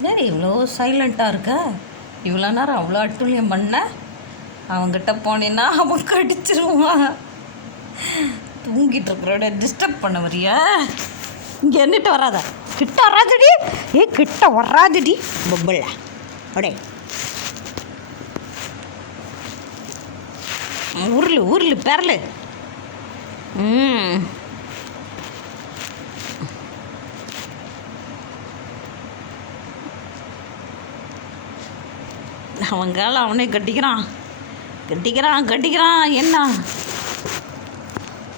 என்னடி இவ்வளோ சைலண்ட்டாக இருக்க? இவ்வளோ நேரம் அவ்வளோ அட்டுழியம் பண்ண, அவங்ககிட்ட போனேன்னா அவன் கடிச்சிருவான். தூங்கிட்டு இருக்கிறோட டிஸ்டர்ப் பண்ண வரியா? இங்கே என்னட்டு வராத, கிட்ட வராதடி. கிட்ட வராதடி பொம்பளை. அடே ஊர்லு பெரலு. அவங்கால அவனே கட்டிக்கிறான். என்ன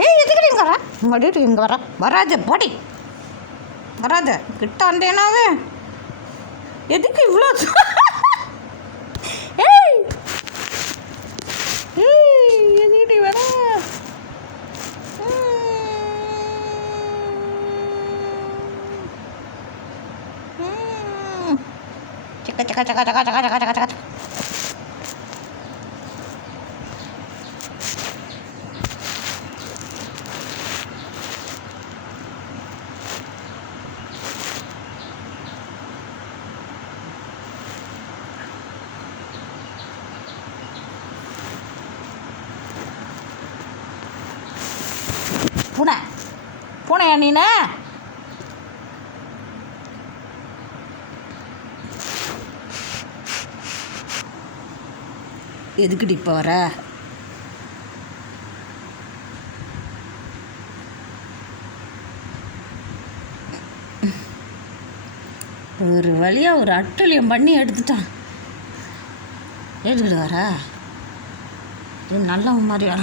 எதுக்கடி இங்கே வர? இங்கே வர வராது போடி, வராத. கிட்ட வந்தேனாவே எதுக்கு இவ்வளோ? எதுக்கிட்டி வர? சக்க சக்க சக்க சக்க சக்க சக்க சக்க சக்க. பூனையா நீனே? எதுக்குடி இப்போ வர? ஒரு வழியாக ஒரு அட்டுழியம் பண்ணி எடுத்துட்டான். எதுக்கிட்டு வர? இது நல்ல மாதிரி வர.